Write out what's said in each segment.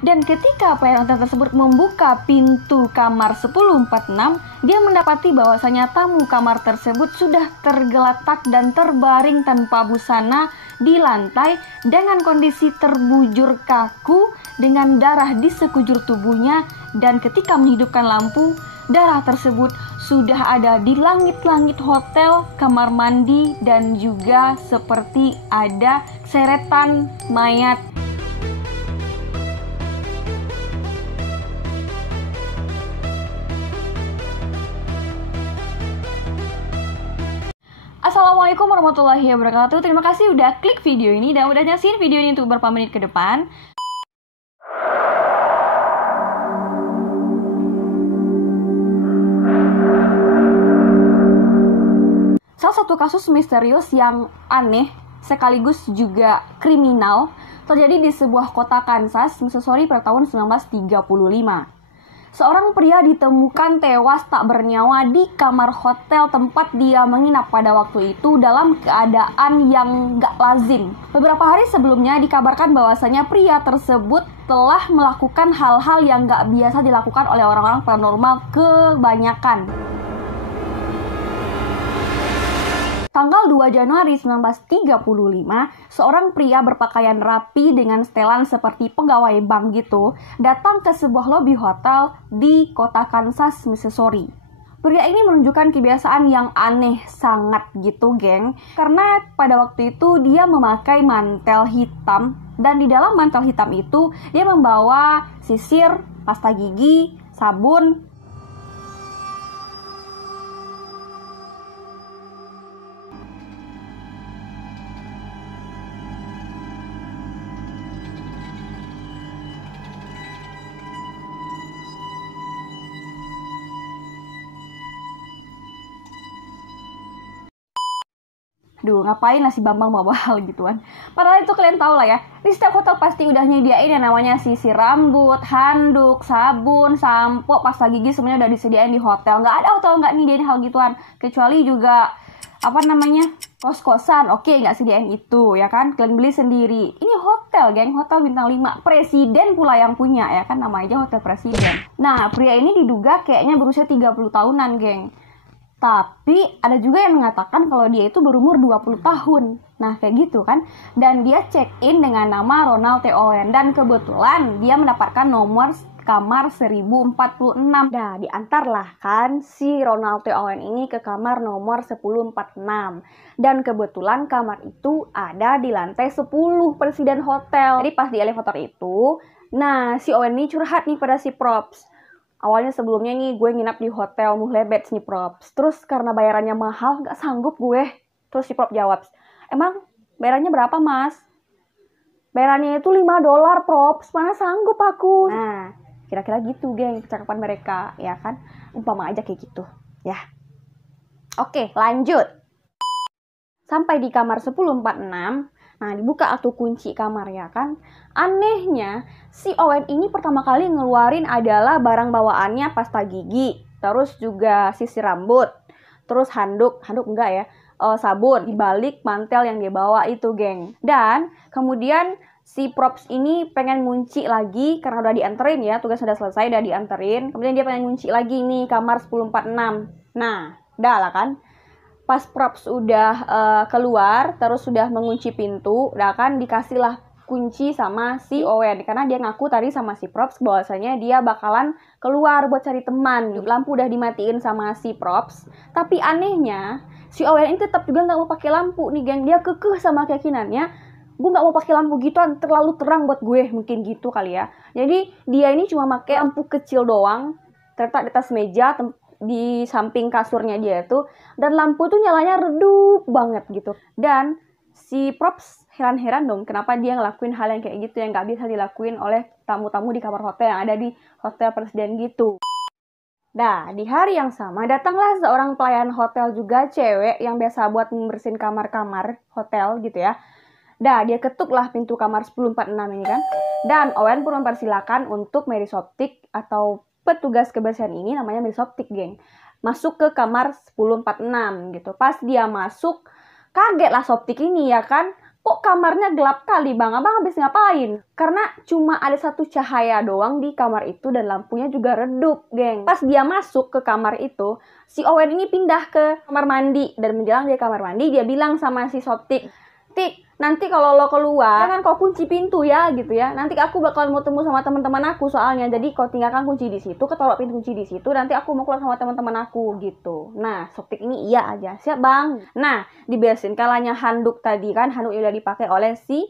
Dan ketika pelayan hotel tersebut membuka pintu kamar 1046, dia mendapati bahwasanya tamu kamar tersebut sudah tergeletak dan terbaring tanpa busana di lantai dengan kondisi terbujur kaku dengan darah di sekujur tubuhnya. Dan ketika menghidupkan lampu, darah tersebut sudah ada di langit-langit hotel, kamar mandi, dan juga seperti ada seretan mayat. Assalamualaikum warahmatullahi wabarakatuh. Terima kasih udah klik video ini dan udah nyaksin video ini untuk beberapa menit ke depan. Salah satu kasus misterius yang aneh sekaligus juga kriminal terjadi di sebuah kota Kansas, Missouri pada tahun 1935. Seorang pria ditemukan tewas tak bernyawa di kamar hotel tempat dia menginap pada waktu itu dalam keadaan yang gak lazim. Beberapa hari sebelumnya dikabarkan bahwasanya pria tersebut telah melakukan hal-hal yang gak biasa dilakukan oleh orang-orang paranormal kebanyakan. Tanggal 2 Januari 1935, seorang pria berpakaian rapi dengan setelan seperti pegawai bank gitu, datang ke sebuah lobi hotel di kota Kansas, Missouri. Pria ini menunjukkan kebiasaan yang aneh sangat gitu, geng. Karena pada waktu itu dia memakai mantel hitam, dan di dalam mantel hitam itu dia membawa sisir, pasta gigi, sabun, Duh, ngapain nasi Bambang bawa hal gituan? Padahal itu kalian tahu lah ya, di setiap hotel pasti udah nyediain yang namanya sisir rambut, handuk, sabun, sampo, pasta gigi, semuanya udah disediain di hotel. Nggak ada hotel nggak nyediain hal gituan. Kecuali juga, kos-kosan, oke, nggak sediain itu, ya kan? Kalian beli sendiri. Ini hotel, geng, hotel bintang 5. Presiden pula yang punya, ya kan? Nama aja hotel presiden. Nah, pria ini diduga kayaknya berusia 30 tahunan, geng. Tapi ada juga yang mengatakan kalau dia itu berumur 20 tahun. Nah, kayak gitu kan. Dan dia check-in dengan nama Ronald T. Owen. Dan kebetulan dia mendapatkan nomor kamar 1046. Nah, diantarlah kan si Ronald T. Owen ini ke kamar nomor 1046. Dan kebetulan kamar itu ada di lantai 10 Presiden Hotel. Jadi pas di elevator itu, nah si Owen ini curhat nih pada si Props. Awalnya sebelumnya nih gue nginap di hotel Muhlebeds nih Props. Terus karena bayarannya mahal gak sanggup gue. Terus si Props jawab, emang bayarannya berapa mas? Bayarannya itu $5 Props, mana sanggup aku. Nah kira-kira gitu geng percakapan mereka ya kan. Umpama aja kayak gitu ya. Oke lanjut. Sampai di kamar 1046. Nah, dibuka atau kunci kamar ya kan. Anehnya, si Owen ini pertama kali ngeluarin adalah barang bawaannya pasta gigi, terus juga sisir rambut, terus handuk enggak ya, sabun, dibalik mantel yang dia bawa itu, geng. Dan kemudian si Props ini pengen ngunci lagi karena udah dianterin ya, tugas udah selesai, udah dianterin. Kemudian dia pengen ngunci lagi nih kamar 1046. Nah, udah lah kan. Pas Props udah keluar, terus sudah mengunci pintu, udah kan dikasihlah kunci sama si Owen. Karena dia ngaku tadi sama si Props bahwasanya dia bakalan keluar buat cari teman. Lampu udah dimatiin sama si Props. Tapi anehnya, si Owen ini tetap juga nggak mau pakai lampu nih, geng. Dia kekeh sama keyakinannya, gue nggak mau pakai lampu gituan, terlalu terang buat gue, mungkin gitu kali ya. Jadi dia ini cuma pakai lampu kecil doang, terletak di atas meja, di samping kasurnya dia itu, dan lampu tuh nyalanya redup banget gitu. Dan si Props heran-heran dong kenapa dia ngelakuin hal yang kayak gitu yang gak bisa dilakuin oleh tamu-tamu di kamar hotel yang ada di hotel presiden gitu. Nah, di hari yang sama datanglah seorang pelayan hotel juga cewek yang biasa buat membersihin kamar-kamar hotel gitu ya. Nah, dia ketuklah pintu kamar 1046 ini kan. Dan Owen pun mempersilakan untuk Mary Soptik atau petugas kebersihan ini, namanya Mary Soptik, geng, masuk ke kamar 1046 gitu. Pas dia masuk, kaget lah Soptik ini ya kan. kok kamarnya gelap kali bang, abang habis ngapain? Karena cuma ada satu cahaya doang di kamar itu dan lampunya juga redup, geng. Pas dia masuk ke kamar itu, si Owen ini pindah ke kamar mandi. Dan menjelang dia kamar mandi, dia bilang sama si Soptik, Tik, nanti kalau lo keluar, jangan kau kunci pintu ya, gitu ya. Nanti aku bakalan mau temu sama teman-teman aku soalnya. Jadi kau tinggalkan kunci di situ, ketaruh pintu kunci di situ. Nanti aku mau keluar sama teman-teman aku, gitu. Nah, Soptik ini iya aja, siap bang. Nah, diberesin kalanya handuk tadi kan, handuk yang udah dipakai oleh si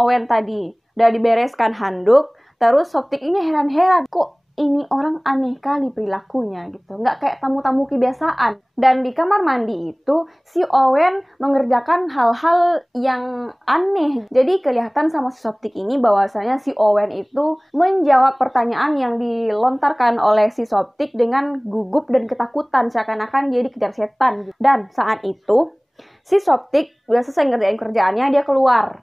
Owen tadi. Udah dibereskan handuk, terus Soptik ini heran-heran, kok ini orang aneh kali perilakunya gitu, nggak kayak tamu-tamu kebiasaan. Dan di kamar mandi itu si Owen mengerjakan hal-hal yang aneh. Jadi kelihatan sama si Soptik ini bahwasanya si Owen itu menjawab pertanyaan yang dilontarkan oleh si Soptik dengan gugup dan ketakutan, seakan-akan dia dikejar setan. Dan saat itu si Soptik udah selesai ngerjain kerjaannya, dia keluar.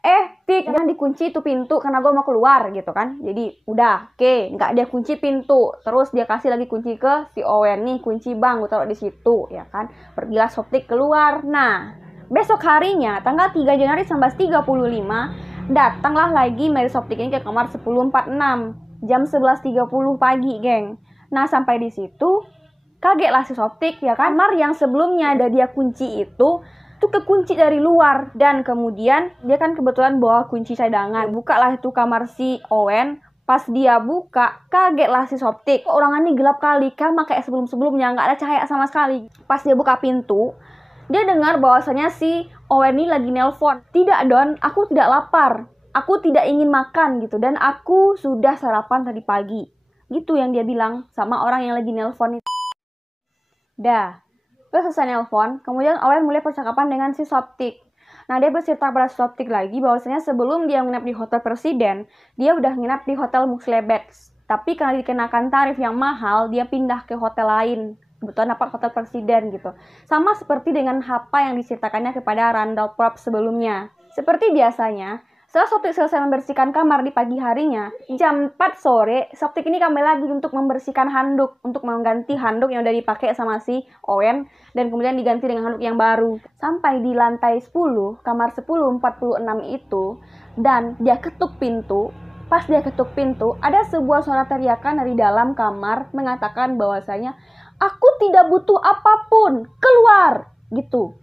Tik, jangan dikunci itu pintu karena gue mau keluar gitu kan. Jadi udah, oke, nggak dia kunci pintu. Terus dia kasih lagi kunci ke si Owen, nih kunci bang, gue taruh di situ ya kan. Pergilah Soptik keluar. Nah, besok harinya tanggal 3 Januari 1935 datanglah lagi Mary Soptik ini ke kamar 1046 jam 11.30 pagi, geng. Nah, sampai di situ kagetlah si Soptik ya kan. Kamar yang sebelumnya ada dia kunci itu kekunci dari luar. Dan kemudian dia kan kebetulan bawa kunci cadangan. Bukalah itu kamar si Owen. Pas dia buka, kagetlah si Soptik. Orang ini gelap kali, sama kayak sebelum-sebelumnya, nggak ada cahaya sama sekali. Pas dia buka pintu, dia dengar bahwasanya si Owen ini lagi nelpon. Tidak Don, aku tidak lapar. Aku tidak ingin makan gitu. Dan aku sudah sarapan tadi pagi. Gitu yang dia bilang sama orang yang lagi nelpon itu. Dah. Terus selesai nelpon, kemudian Owen mulai percakapan dengan si Soptik. Nah, dia bercerita pada Soptik lagi bahwasanya sebelum dia nginap di Hotel Presiden, dia udah nginap di Hotel Muxlebex. Tapi karena dikenakan tarif yang mahal, dia pindah ke hotel lain. Kebetulan dapat Hotel Presiden gitu. Sama seperti dengan apa yang diceritakannya kepada Randall Probst sebelumnya. Seperti biasanya, setelah Soptik selesai membersihkan kamar di pagi harinya, jam 4 sore, Soptik ini kembali lagi untuk membersihkan handuk, untuk mengganti handuk yang udah dipakai sama si Owen, dan kemudian diganti dengan handuk yang baru. Sampai di lantai 10, kamar 1046 itu, dan dia ketuk pintu. Pas dia ketuk pintu, ada sebuah suara teriakan dari dalam kamar mengatakan bahwasanya, aku tidak butuh apapun, keluar! Gitu.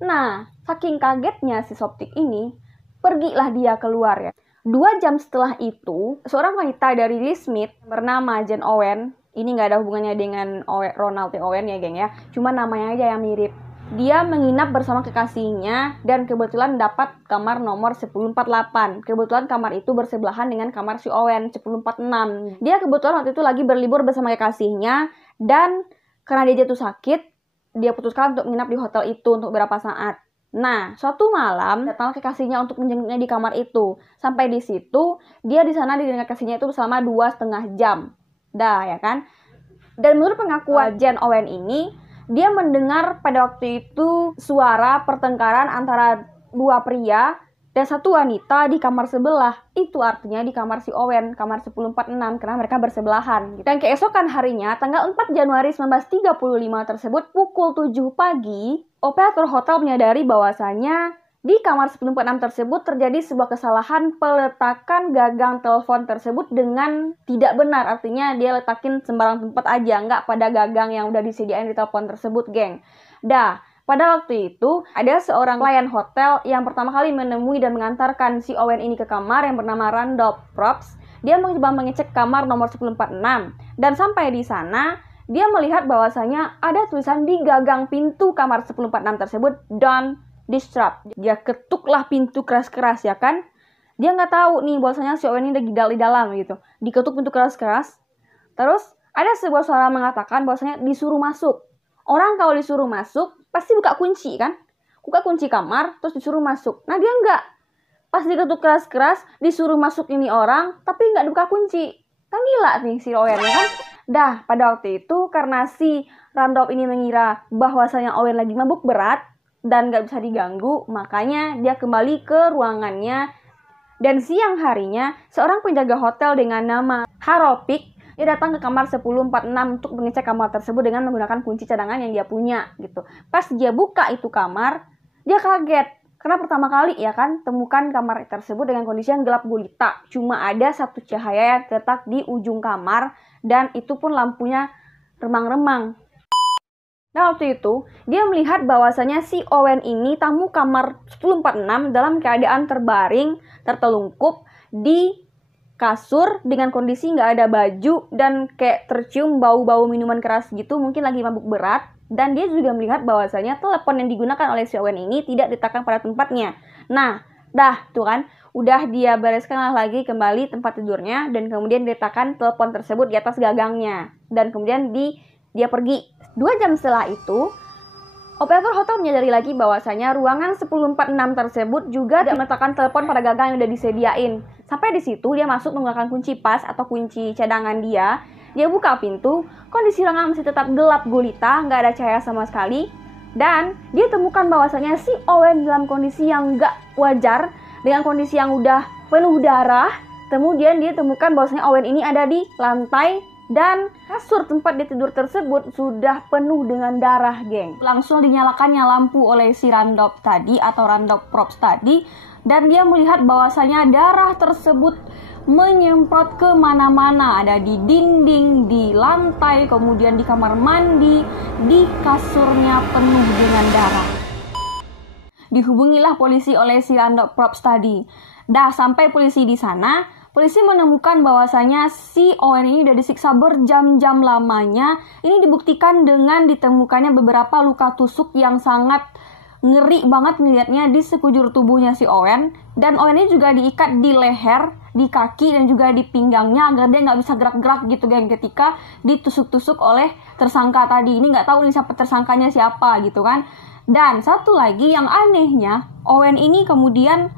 Nah, saking kagetnya si Soptik ini, pergilah dia keluar ya. 2 jam setelah itu, seorang wanita dari Lee Smith bernama Jane Owen, ini nggak ada hubungannya dengan Ronald T. Owen ya geng ya, cuma namanya aja yang mirip. Dia menginap bersama kekasihnya dan kebetulan dapat kamar nomor 1048. Kebetulan kamar itu bersebelahan dengan kamar si Owen 1046. Dia kebetulan waktu itu lagi berlibur bersama kekasihnya dan karena dia jatuh sakit, dia putuskan untuk menginap di hotel itu untuk beberapa saat. Nah, suatu malam datanglah kekasihnya untuk menjenguknya di kamar itu. Sampai di situ, dia di sana dengan kekasihnya itu selama 2,5 jam. Dah, ya kan? Dan menurut pengakuan Jane Owen ini, dia mendengar pada waktu itu suara pertengkaran antara 2 pria dan 1 wanita di kamar sebelah. Itu artinya di kamar si Owen, kamar 1046, karena mereka bersebelahan. Dan keesokan harinya, tanggal 4 Januari 1935 tersebut, pukul 7 pagi, operator hotel menyadari bahwasanya di kamar 1046 tersebut terjadi sebuah kesalahan peletakan gagang telepon tersebut dengan tidak benar. Artinya dia letakin sembarang tempat aja, nggak pada gagang yang udah disediain di telepon tersebut, geng. Dah, pada waktu itu ada seorang pelayan hotel yang pertama kali menemui dan mengantarkan si Owen ini ke kamar yang bernama Randall Probst. Dia mencoba mengecek kamar nomor 1046 dan sampai di sana dia melihat bahwasanya ada tulisan di gagang pintu kamar 1046 tersebut, Don't Disturb. Dia ketuklah pintu keras-keras ya kan. Dia nggak tahu nih bahwasanya si Owen ini lagi di dalam gitu. Diketuk pintu keras-keras. Terus ada sebuah suara mengatakan bahwasanya disuruh masuk. Orang kalau disuruh masuk pasti buka kunci kan. Buka kunci kamar terus disuruh masuk. Nah dia nggak. Pas diketuk keras-keras disuruh masuk ini orang tapi nggak dibuka kunci. Kan gila nih si Owen ya kan. Dah, pada waktu itu karena si Randolph ini mengira bahwasanya Owen lagi mabuk berat dan gak bisa diganggu, makanya dia kembali ke ruangannya. Dan siang harinya, seorang penjaga hotel dengan nama Harold Pick, dia datang ke kamar 1046 untuk mengecek kamar tersebut dengan menggunakan kunci cadangan yang dia punya gitu. Pas dia buka itu kamar, dia kaget Karena pertama kali ya kan, temukan kamar tersebut dengan kondisi yang gelap gulita. Cuma ada satu cahaya yang terletak di ujung kamar, dan itu pun lampunya remang-remang. Nah, waktu itu, dia melihat bahwasanya si Owen ini tamu kamar 1046 dalam keadaan terbaring, tertelungkup di kasur dengan kondisi nggak ada baju dan kayak tercium bau-bau minuman keras gitu, mungkin lagi mabuk berat. Dan dia juga melihat bahwasanya telepon yang digunakan oleh si Owen ini tidak diletakkan pada tempatnya. Nah, tuh kan, udah dia bereskan lagi kembali tempat tidurnya, dan kemudian diletakkan telepon tersebut di atas gagangnya. Dan kemudian dia pergi. 2 jam setelah itu, operator hotel menyadari lagi bahwasanya ruangan 1046 tersebut juga meletakkan telepon pada gagang yang udah disediain. Sampai di situ dia masuk menggunakan kunci pas atau kunci cadangan dia. Dia buka pintu, kondisi ruangan masih tetap gelap gulita, nggak ada cahaya sama sekali. Dan dia temukan bahwasanya si Owen dalam kondisi yang nggak wajar, dengan kondisi yang udah penuh darah. Kemudian dia temukan bahwasanya Owen ini ada di lantai, dan kasur tempat dia tidur tersebut sudah penuh dengan darah, geng. Langsung dinyalakannya lampu oleh si Randolph tadi atau Randolph Probst tadi, dan dia melihat bahwasanya darah tersebut menyemprot kemana-mana. Ada di dinding, di lantai, kemudian di kamar mandi, di kasurnya penuh dengan darah. Dihubungilah polisi oleh si Randolph Probst tadi. Sampai polisi di sana, polisi menemukan bahwasanya si Owen ini udah disiksa berjam-jam lamanya. Ini dibuktikan dengan ditemukannya beberapa luka tusuk yang sangat ngeri banget ngelihatnya di sekujur tubuhnya si Owen. Dan Owen ini juga diikat di leher, di kaki, dan juga di pinggangnya agar dia nggak bisa gerak-gerak gitu, geng, ketika ditusuk-tusuk oleh tersangka tadi. Ini nggak tahu nih siapa tersangkanya siapa gitu kan. Dan satu lagi yang anehnya, Owen ini kemudian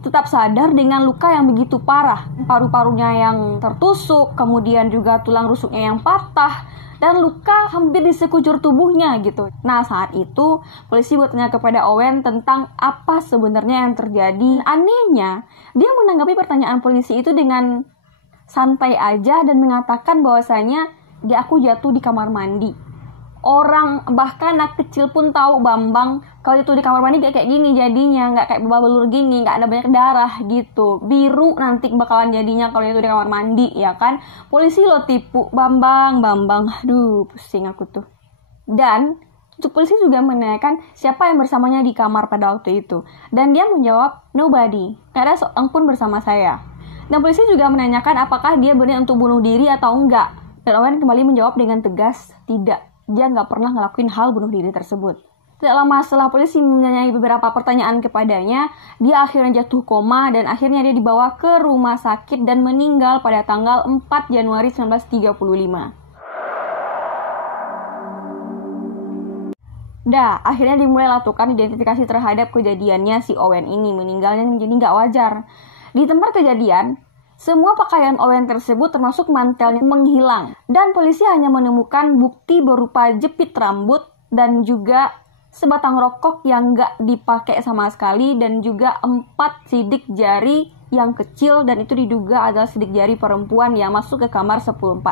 tetap sadar dengan luka yang begitu parah. Paru-parunya yang tertusuk, kemudian juga tulang rusuknya yang patah, dan luka hampir di sekujur tubuhnya gitu. Nah, saat itu polisi bertanya kepada Owen tentang apa sebenarnya yang terjadi. Anehnya, dia menanggapi pertanyaan polisi itu dengan santai aja dan mengatakan bahwasanya aku jatuh di kamar mandi. Orang, bahkan anak kecil pun tahu Bambang, kalau itu di kamar mandi kayak gini jadinya, nggak kayak babak belur gini, nggak ada banyak darah gitu, biru nanti bakalan jadinya kalau itu di kamar mandi, ya kan. Polisi lo tipu Bambang, aduh pusing aku tuh. Dan polisi juga menanyakan siapa yang bersamanya di kamar pada waktu itu, dan dia menjawab nobody, nggak ada seorang pun bersama saya. Dan polisi juga menanyakan apakah dia berniat untuk bunuh diri atau enggak, dan Owen kembali menjawab dengan tegas tidak. Dia nggak pernah ngelakuin hal bunuh diri tersebut. Tidak lama setelah polisi menanyai beberapa pertanyaan kepadanya, dia akhirnya jatuh koma dan akhirnya dia dibawa ke rumah sakit dan meninggal pada tanggal 4 Januari 1935. Akhirnya dimulai lakukan identifikasi terhadap kejadiannya si Owen ini meninggalnya menjadi nggak wajar. Di tempat kejadian, semua pakaian Owen tersebut termasuk mantelnya menghilang, dan polisi hanya menemukan bukti berupa jepit rambut dan juga sebatang rokok yang nggak dipakai sama sekali, dan juga 4 sidik jari yang kecil, dan itu diduga adalah sidik jari perempuan yang masuk ke kamar 1046.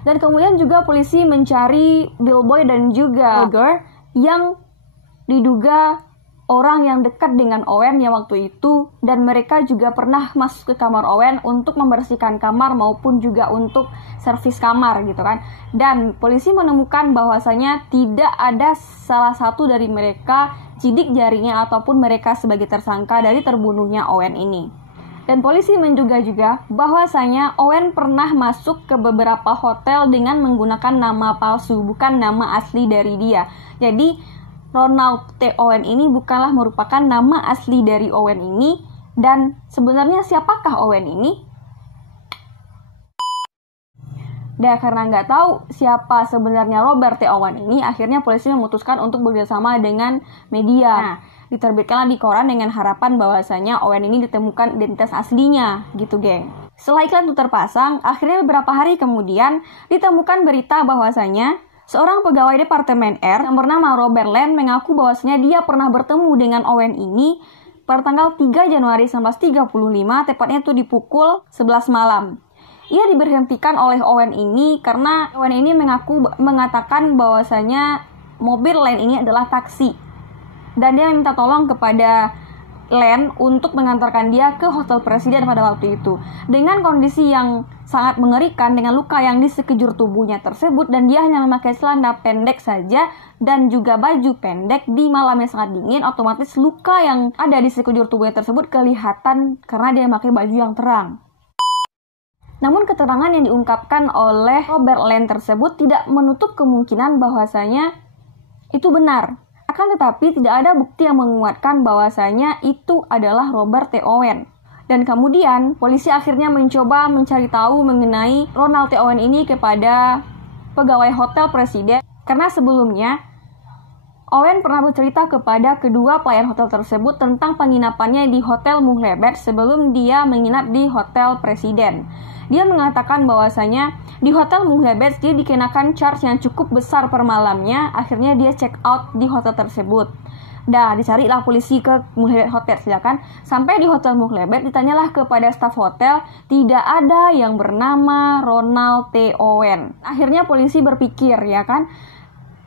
Dan kemudian juga polisi mencari bellboy dan juga girl yang diduga orang yang dekat dengan Owen yang waktu itu, dan mereka juga pernah masuk ke kamar Owen untuk membersihkan kamar maupun juga untuk servis kamar gitu kan. Dan polisi menemukan bahwasanya tidak ada salah satu dari mereka sidik jarinya ataupun mereka sebagai tersangka dari terbunuhnya Owen ini. Dan polisi menduga juga bahwasanya Owen pernah masuk ke beberapa hotel dengan menggunakan nama palsu, bukan nama asli dari dia. Jadi Ronald T. Owen ini bukanlah merupakan nama asli dari Owen ini. Dan sebenarnya siapakah Owen ini? Karena nggak tahu siapa sebenarnya Robert T. Owen ini, akhirnya polisi memutuskan untuk bekerjasama dengan media. Diterbitkanlah di koran dengan harapan bahwasanya Owen ini ditemukan identitas aslinya, gitu geng. Setelah iklan itu terpasang, akhirnya beberapa hari kemudian ditemukan berita bahwasanya seorang pegawai Departemen R yang bernama Robert Land mengaku bahwasanya dia pernah bertemu dengan Owen ini pada tanggal 3 Januari 1935, tepatnya itu di pukul 11 malam. Ia diberhentikan oleh Owen ini karena Owen ini mengatakan bahwasanya mobil Land ini adalah taksi. dan dia minta tolong kepada Len untuk mengantarkan dia ke hotel presiden pada waktu itu. Dengan kondisi yang sangat mengerikan, dengan luka yang di sekujur tubuhnya tersebut, dan dia hanya memakai celana pendek saja dan juga baju pendek di malam yang sangat dingin, otomatis luka yang ada di sekujur tubuhnya tersebut kelihatan karena dia memakai baju yang terang. Namun keterangan yang diungkapkan oleh Robert Len tersebut tidak menutup kemungkinan bahwasanya itu benar. Akan tetapi tidak ada bukti yang menguatkan bahwasanya itu adalah Robert T. Owen. Dan kemudian polisi akhirnya mencoba mencari tahu mengenai Ronald T. Owen ini kepada pegawai hotel presiden. Karena sebelumnya Owen pernah bercerita kepada kedua pelayan hotel tersebut tentang penginapannya di Hotel Muhleberg sebelum dia menginap di Hotel Presiden. Dia mengatakan bahwasanya di Hotel Muhleberg dia dikenakan charge yang cukup besar per malamnya. Akhirnya dia check out di hotel tersebut. Dicarilah polisi ke Muhleberg Hotel, silakan. Sampai di Hotel Muhleberg ditanyalah kepada staf hotel, tidak ada yang bernama Ronald T. Owen. Akhirnya polisi berpikir, ya kan,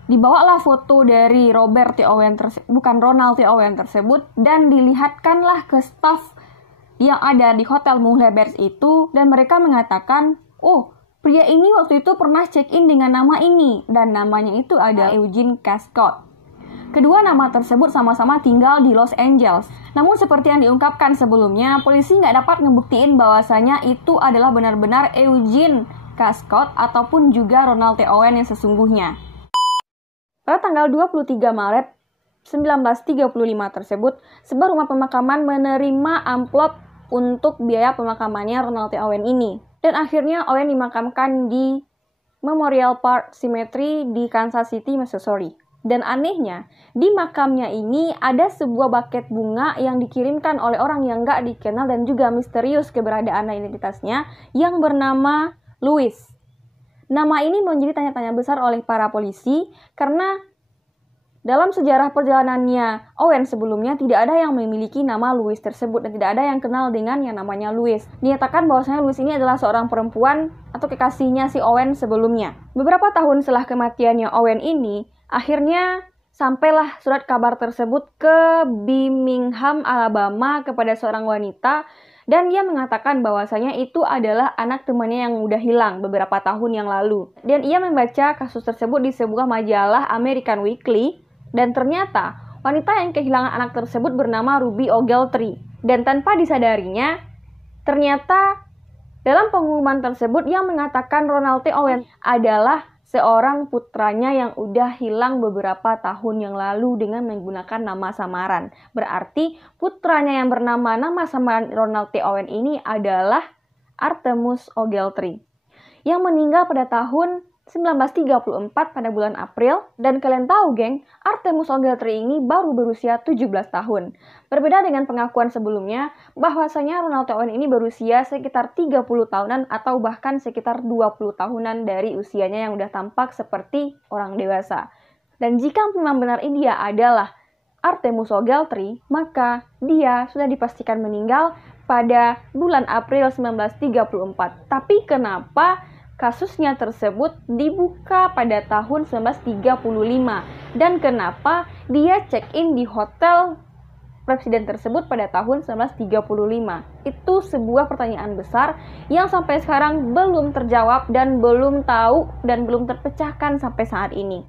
dibawalah foto dari Ronald T. Owen tersebut dan dilihatkanlah ke staf yang ada di Hotel Muhleberg itu, dan mereka mengatakan, oh, pria ini waktu itu pernah check-in dengan nama ini, dan namanya itu ada Eugene Cascott. Kedua nama tersebut sama-sama tinggal di Los Angeles. Namun seperti yang diungkapkan sebelumnya, polisi nggak dapat ngebuktiin bahwasanya itu adalah benar-benar Eugene Cascott ataupun juga Ronald T. Owen yang sesungguhnya. Pada tanggal 23 Maret 1935 tersebut, sebuah rumah pemakaman menerima amplop untuk biaya pemakamannya Ronald T. Owen ini. Dan akhirnya Owen dimakamkan di Memorial Park Cemetery di Kansas City, Missouri. Dan anehnya, di makamnya ini ada sebuah buket bunga yang dikirimkan oleh orang yang gak dikenal dan juga misterius keberadaan dan identitasnya yang bernama Louis. Nama ini menjadi tanya-tanya besar oleh para polisi karena dalam sejarah perjalanannya Owen sebelumnya tidak ada yang memiliki nama Louis tersebut dan tidak ada yang kenal dengan yang namanya Louis. Dinyatakan bahwasanya Louis ini adalah seorang perempuan atau kekasihnya si Owen sebelumnya. Beberapa tahun setelah kematiannya Owen ini, akhirnya sampailah surat kabar tersebut ke Birmingham, Alabama kepada seorang wanita dan dia mengatakan bahwasanya itu adalah anak temannya yang udah hilang beberapa tahun yang lalu. Dan ia membaca kasus tersebut di sebuah majalah American Weekly. Dan ternyata wanita yang kehilangan anak tersebut bernama Ruby Ogletree. Dan tanpa disadarinya, ternyata dalam pengumuman tersebut yang mengatakan Ronald T. Owen adalah seorang putranya yang udah hilang beberapa tahun yang lalu dengan menggunakan nama samaran. Berarti putranya yang bernama nama samaran Ronald T. Owen ini adalah Artemus Ogletree yang meninggal pada tahun 1934 pada bulan April. Dan kalian tahu geng, Artemus Ogletree ini baru berusia 17 tahun. Berbeda dengan pengakuan sebelumnya bahwasanya Ronald T. Owen ini berusia sekitar 30 tahunan atau bahkan sekitar 20 tahunan dari usianya yang udah tampak seperti orang dewasa. Dan jika memang benar ini dia adalah Artemus Ogletree, maka dia sudah dipastikan meninggal pada bulan April 1934. Tapi kenapa kasusnya tersebut dibuka pada tahun 1935 dan kenapa dia check-in di hotel presiden tersebut pada tahun 1935? Itu sebuah pertanyaan besar yang sampai sekarang belum terjawab dan belum tahu dan belum terpecahkan sampai saat ini.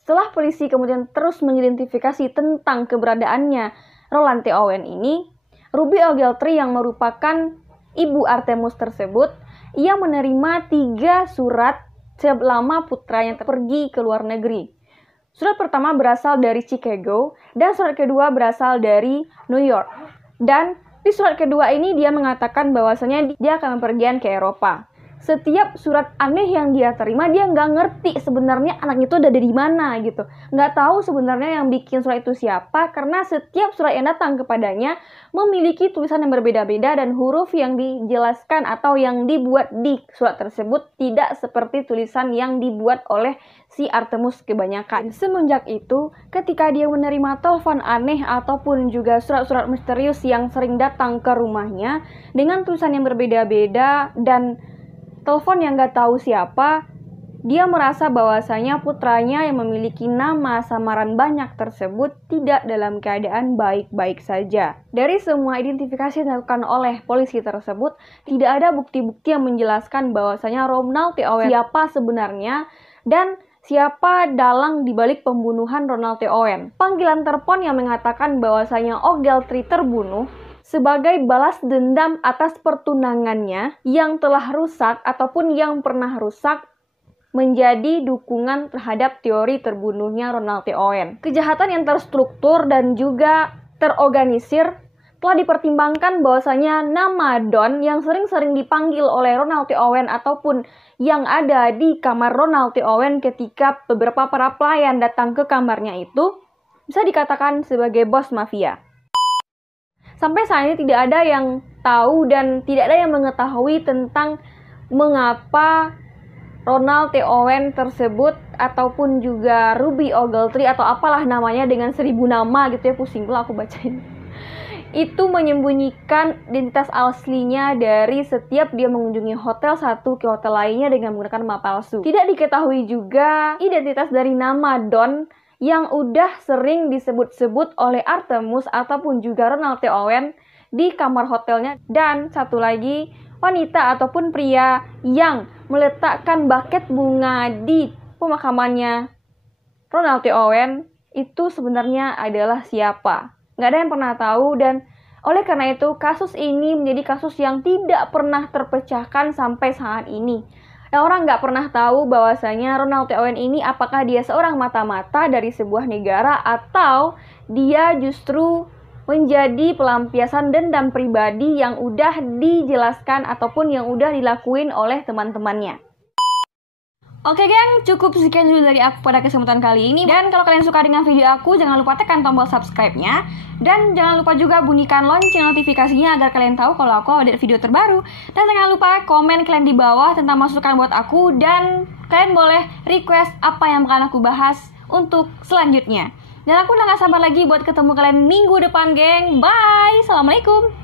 Setelah polisi kemudian terus mengidentifikasi tentang keberadaannya Roland T. Owen ini, Ruby Ogletree yang merupakan ibu Artemus tersebut, ia menerima 3 surat selama putranya pergi ke luar negeri. Surat pertama berasal dari Chicago dan surat kedua berasal dari New York. Dan di surat kedua ini dia mengatakan bahwasanya dia akan bepergian ke Eropa. Setiap surat aneh yang dia terima, dia nggak ngerti sebenarnya anak itu ada di mana gitu. Nggak tahu sebenarnya yang bikin surat itu siapa, karena setiap surat yang datang kepadanya memiliki tulisan yang berbeda-beda dan huruf yang dijelaskan atau yang dibuat di surat tersebut tidak seperti tulisan yang dibuat oleh si Artemus kebanyakan. Semenjak itu, ketika dia menerima telepon aneh ataupun juga surat-surat misterius yang sering datang ke rumahnya dengan tulisan yang berbeda-beda dan telepon yang nggak tahu siapa, Dia merasa bahwasanya putranya yang memiliki nama samaran banyak tersebut tidak dalam keadaan baik-baik saja. Dari semua identifikasi yang dilakukan oleh polisi tersebut, tidak ada bukti-bukti yang menjelaskan bahwasanya Ronald T. Owen siapa sebenarnya dan siapa dalang dibalik pembunuhan Ronald T. Owen. Panggilan telepon yang mengatakan bahwasanya Ogletree terbunuh sebagai balas dendam atas pertunangannya yang telah rusak ataupun yang pernah rusak menjadi dukungan terhadap teori terbunuhnya Ronald T. Owen. Kejahatan yang terstruktur dan juga terorganisir telah dipertimbangkan bahwasanya nama Don yang sering-sering dipanggil oleh Ronald T. Owen ataupun yang ada di kamar Ronald T. Owen ketika beberapa para pelayan datang ke kamarnya itu bisa dikatakan sebagai bos mafia. Sampai saat ini tidak ada yang tahu dan tidak ada yang mengetahui tentang mengapa Ronald T. Owen tersebut ataupun juga Ruby Ogletree atau apalah namanya dengan 1000 nama gitu ya, pusing pula aku bacain. Itu menyembunyikan identitas aslinya dari setiap dia mengunjungi hotel satu ke hotel lainnya dengan menggunakan nama palsu. Tidak diketahui juga identitas dari nama Don yang udah sering disebut-sebut oleh Artemus ataupun juga Ronald T. Owen di kamar hotelnya. Dan satu lagi, wanita ataupun pria yang meletakkan buket bunga di pemakamannya Ronald T. Owen itu sebenarnya adalah siapa. Nggak ada yang pernah tahu dan oleh karena itu kasus ini menjadi kasus yang tidak pernah terpecahkan sampai saat ini. Dan orang nggak pernah tahu bahwasanya Ronald T. Owen ini apakah dia seorang mata-mata dari sebuah negara atau dia justru menjadi pelampiasan dendam pribadi yang udah dijelaskan ataupun yang udah dilakuin oleh teman-temannya. Oke geng, cukup sekian dulu dari aku pada kesempatan kali ini. Dan kalau kalian suka dengan video aku, jangan lupa tekan tombol subscribe-nya. Dan jangan lupa juga bunyikan lonceng notifikasinya agar kalian tahu kalau aku ada video terbaru. Dan jangan lupa komen kalian di bawah tentang masukan buat aku. Dan kalian boleh request apa yang akan aku bahas untuk selanjutnya. Dan aku udah gak sabar lagi buat ketemu kalian minggu depan, geng. Bye! Assalamualaikum!